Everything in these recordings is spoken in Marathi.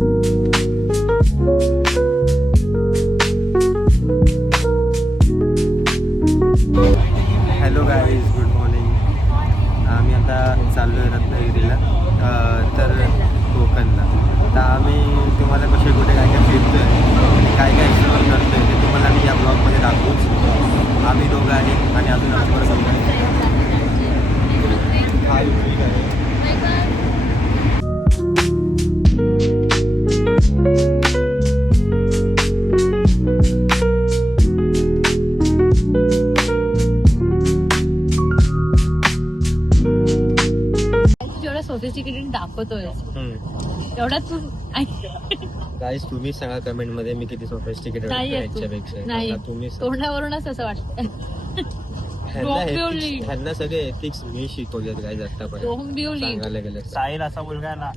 Hello guys, good morning. आम्ही आता चाललो आहे रत्नागिरीला, तर कोकणला. आता आम्ही तुम्हाला कसे कुठे काय काय फिरतो आहे आणि काय काय एक्सप्लोअर करतो आहे ते तुम्हाला मी या ब्लॉगमध्ये दाखवूच. आम्ही दोघं आहे आणि अजून आमच्यावर समजा सोफिस्टिकेटेड दाखवतोय एवढा तू. गाईज तुम्ही सांगा कमेंट मध्ये मी किती सोफिस्टिकेटेड याच्यापेक्षा. नाही, तुम्ही तोंडावरूनच असं वाटतं. ह्यांना सगळे एथिक्स मी शिकवलेत गाईज आतापर्यंत. सांगायला गेलं साहिल असा मुलगा आहे ना,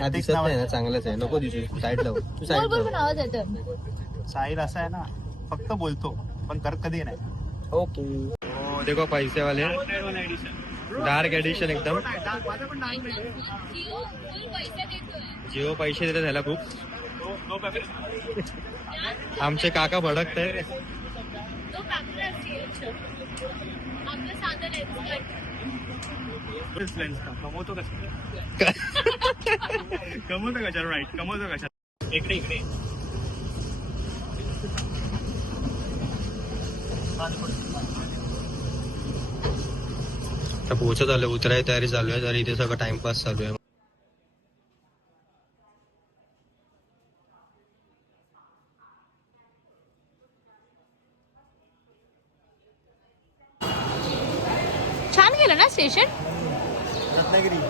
हा दिसत नाही ना, चांगलंच आहे. नको दिसू, साईड लाव तू, साईड लाव. आवाज येतो. साहिल असा आहे ना, फक्त बोलतो पण करत कधी नाही. ओके. हो देखो पैसे वाले, डार्क एडिशन एकदम. जिओ पैसे देतात त्याला खूप. आमचे काका भडकताय. कमवतो कशा राईट, कमवतो कशा. इकडे इकडे पोहोचत आलं, उतरायची तयारी चालू आहे. तर इथे सगळं टाइमपास चालू आहे. छान केलं ना स्टेशन रत्नागिरी.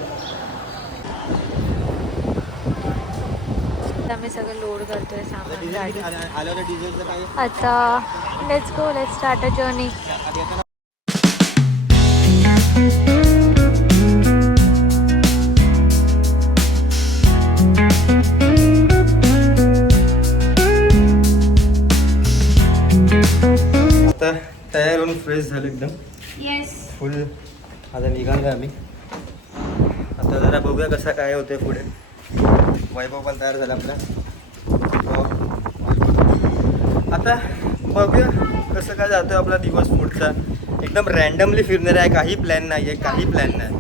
आम्ही सगळं लोड करतोय सामान गाडी. आलं होतं डिझेलचं काय. आता let's go, let's start a journey. आता तयार होऊन फ्रेश झालं एकदम येस. फुल. आता निघालो आम्ही. आता जरा बघूया कसा काय होतंय पुढे. वैभव पण तयार झाला आपला. आता बघूया कसं काय जातोय आपला दिवस पुढचा. एकदम रॅन्डमली फिरणार आहे, काही प्लॅन नाही आहे, काही प्लॅन नाही.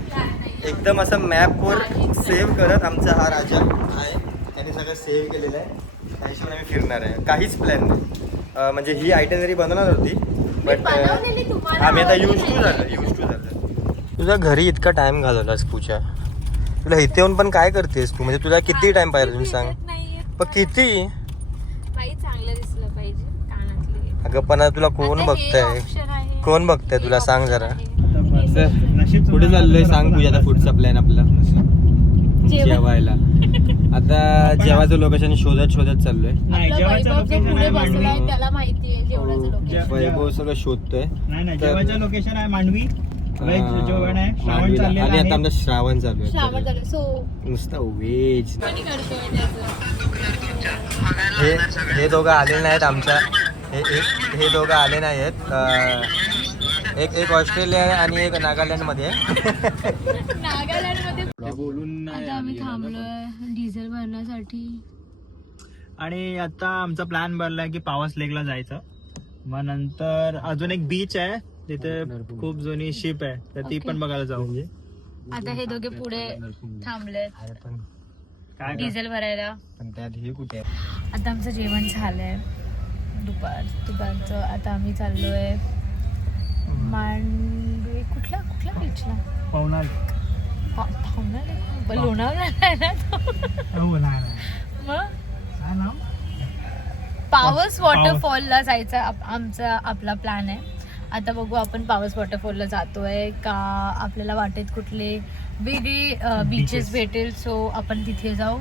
एकदम असं मॅपवर सेव्ह करत आमचा हा राजा आहे, त्याने सगळं सेव्ह केलेलं आहे. त्या हिशोबाने आम्ही फिरणार आहे, काहीच प्लॅन नाही. म्हणजे ही आयटनरी बनवणार होती, बट आम्ही आता यूज टू झालं. तुझ्या घरी इतका टाइम घालवलास पूजा, तुला इथे येऊन पण काय करतेस तू? म्हणजे तुला किती टाइम पाहिजे तुम्ही सांग. पण किती चांगलं दिसलं पाहिजे कानातले. अगं पण तुला कोण बघतंय, कोण बघतंय तुला सांग जरा. नशीब कुठे चाललोय सांग पूजा? आता पुढचा प्लॅन आपला जेवायला. आता जेवायचं लोकेशन शोधत चाललोय. त्याला माहितीये जेवणाचं लोकेशन. वैभव सगळं शोधतोय. नाही, जेवायचं लोकेशन आहे मांडवी. जेवण आहे, श्रावण मांडवीला. चाललेलं आणि आता आहे. आमचं श्रावण चालू श्रावण आहे. झालं सो नुसता व्हेज. करतोय. हे दोघं आले नाहीत आमच्या. हे दोघं आले नाहीत. एक ऑस्ट्रेलिया आणि एक नागालँड मध्ये. नागालँड मध्ये बोलून आता आम्ही थांबलोय डिझेल भरण्यासाठी. आणि आता आमचा प्लॅन बनलाय की पावस लेकला जायचं. मग नंतर अजून एक बीच आहे तिथे, खूप जुनी शिप आहे, तर ती पण बघायला जाऊ. आता हे दोघे पुढे थांबलेत काय डिझेल भरायला. पण त्यात हे कुठे आहे? आता आमचं जेवण झालंय दुपारचं. आता आम्ही चाललोय मांडवी. कुठल्या बीचला? पवनार. लोणावळा आहे ना तो. हो नाही मग काय नाव, पावस वॉटरफॉलला जायचा आपला प्लॅन आहे. आता बघू आपण पावस वॉटरफॉलला जातोय का आपल्याला वाटेत कुठले वेगळे बीचेस भेटेल, सो आपण तिथे जाऊ.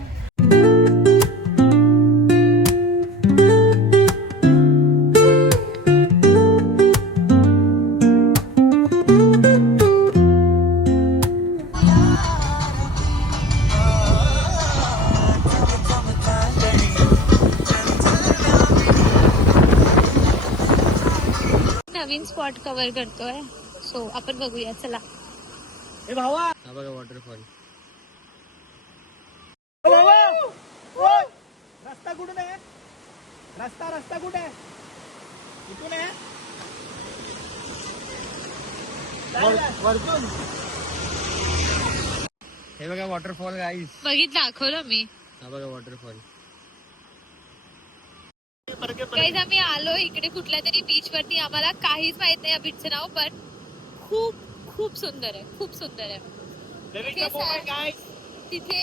नवीन स्पॉट कव्हर करतोय, सो आपण बघूया. चला. हा बघा वॉटरफॉल. रस्ता कुठून आहे? रस्ता कुठे आहे? इथून आहे वरतून. हे बघा वॉटरफॉल गाईस. बघितलं, दाखवलं मी. हा बघा वॉटरफॉल. गाईज आम्ही आलो इकडे कुठल्या तरी बीच वरती. आम्हाला काहीच माहित नाही या बीचचं नाव, पण खूप खूप सुंदर आहे, खूप सुंदर आहे. तिथे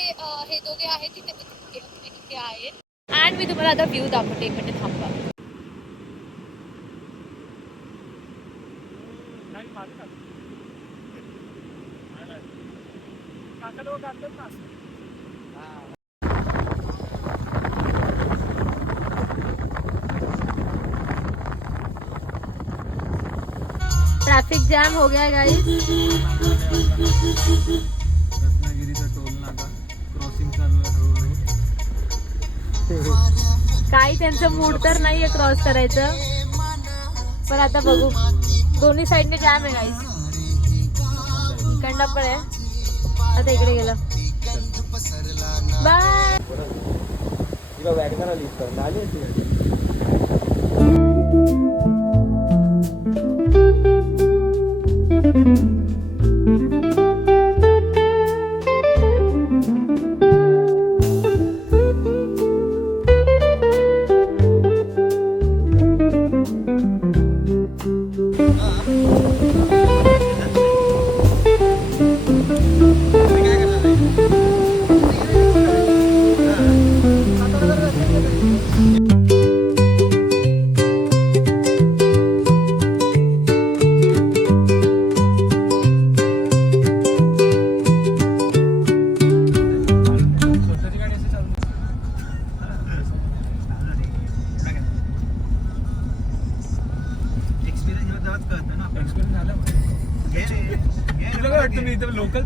हे दोघे आहेत, तिथे आहेत. अँड मी तुम्हाला आता व्ह्यू दाखवते. एक मिनिट थांबा. ट्रैफिक जैम हो गया है गाइस. रत्नागिरीचा टोल नाका क्रॉसिंग चालू आहे हळूहळू. काही त्यांचं मूड तर नाहीये क्रॉस करायचं, पण आता बघू. दोन्ही साईडने जॅम आहे गाईस. इकडनं पण आहे. आता इकडे गेलं. बाय. वॅगनर आली इथं आली होती. लोकल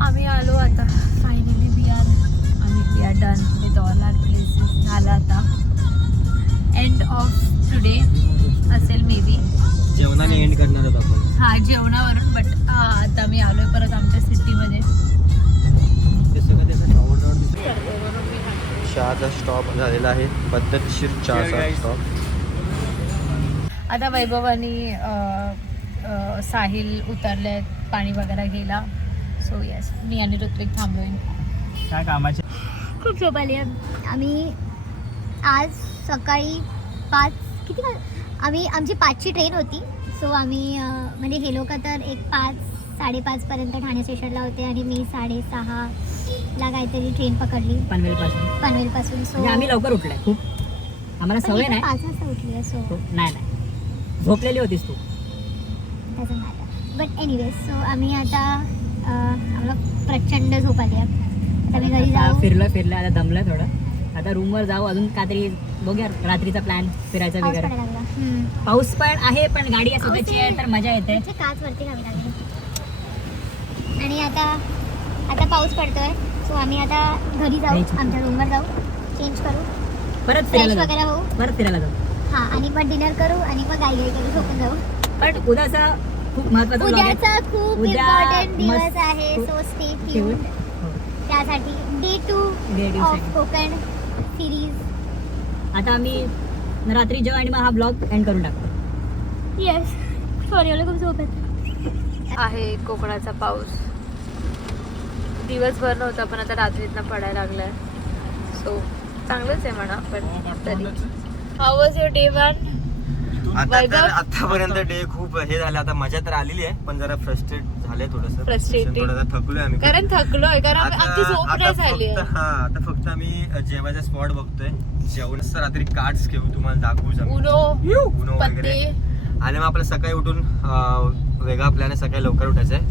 आम्ही आलो आता finally. We are done with all our places. झालं आता. एंड ऑफ टुडे असेल मे बी. जेवणाने एंड करणार आहोत आपण. हा, जेवणावरून. बट आता मी आलोय परत आमच्या सिटीमध्ये. चहाचा स्टॉप झालेला आहे. पद्धतशीर चहाचा स्टॉप. आता वैभव आणि साहिल उतरले पाणी वगैरे घ्यायला. सो येस, मी आणि ऋत्विक थांबलोय. काय कामाचे. खूप झोप आली आहे. आम्ही आज सकाळी 5 किती आम्ही आमची 5ची ट्रेन होती. सो आम्ही म्हणजे हे लोक तर 5:30पर्यंत ठाणे स्टेशनला होते आणि मी 6:30ला काहीतरी ट्रेन पकडली पनवेलपासून. सो आम्ही लवकर उठलोय खूप. आम्हाला सवय नाही. 5 वाजता उठली आहे. सो नाही झोपलेली होतीस तू. Doesn't matter. But anyways, so आम्ही आता आम्हाला प्रचंड झोप आली आहे. आता मी घरी जाऊ. फिरलं आता दमलं थोडं. आता रूमवर जाऊ. अजून काहीतरी बघूया रात्रीचा प्लॅन फिरायचा पाऊस वगैरे. पडायला लागला. पाऊस पण आहे, पण गाडी स्वतःची आहे तर मजा येते. त्याचे काच वरती घावी लागली. आणि आता पाऊस पडतोय. सो आम्ही आता घरी जाऊ. आमच्या रूमवर जाऊ. चेंज करू. परत फ्रेश फिरायला वगैरे जाऊ. होऊ. परत फिरायला जाऊ. हा, आणि मग डिनर करू आणि मग गाई करू. झोपून जाऊ. पण उद्याचा खूप महत्वाचा vlog आहे. उद्याचा खूप उद्या इम्पॉर्टंट दिवस मस्त आहे. So stay tuned. त्यासाठी डे 2 ऑफ कोकण सिरीज. आता आम्ही रात्री जेव्हा आणि मग हा ब्लॉग एंड करून टाकतो. येस. सॉरी, मला खूप झोप येते. आहे कोकणाचा पाऊस. दिवसभर नव्हता, पण आता रात्रीतनं पडायला लागलाय. सो चांगलंच आहे म्हणा. पण तरी हाऊ वॉज युअर डे 1? आता तर आतापर्यंत डे खूप हे झालं. आता मजा तर आलेली आहे, पण जरा फ्रस्ट्रेट झालंय थोडंसं. Frustrated. थकलोय आम्ही. कारण थकलोय, कारण आता- आमची झोप आता नाही झाली फक्त- हा, आता फक्त आम्ही जेवायचा स्पॉट बघतोय. जेवणाचं रात्री कार्ड्स घेऊ, तुम्हाला दाखवू. उनो उनो पत्ते. वगैरे. आणि मग आपलं सकाळी उठून वेगळा प्लॅन आहे. सकाळी लवकर उठायचं आहे.